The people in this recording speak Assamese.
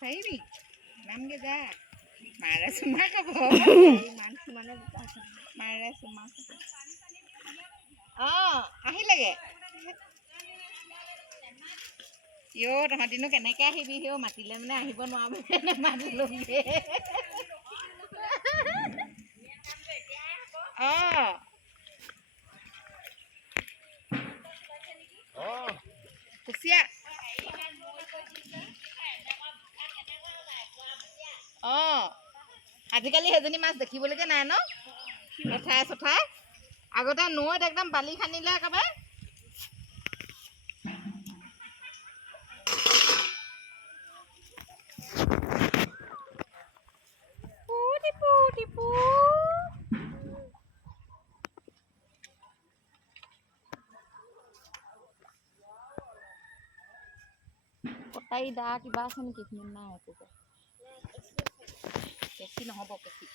পাৰিবি নামগে যা মাৰে চুমা খাব মাৰে চুমা খাব আহিলেগে তহঁতিনো কেনেকে আহিবি মাতিলে মানে আহিব নোৱাৰো নেমাতিলোগে কুচিয়া আজিকালি সেইজনী মাছ দেখিবলৈকে নাই ন এঠাই চঠাই আগতে নৈত একদম বালি খান্দিলে একেবাৰে কটাৰী দা কিবা আছে নেকি নাই একো কেঁচি নহ'ব কেঁচি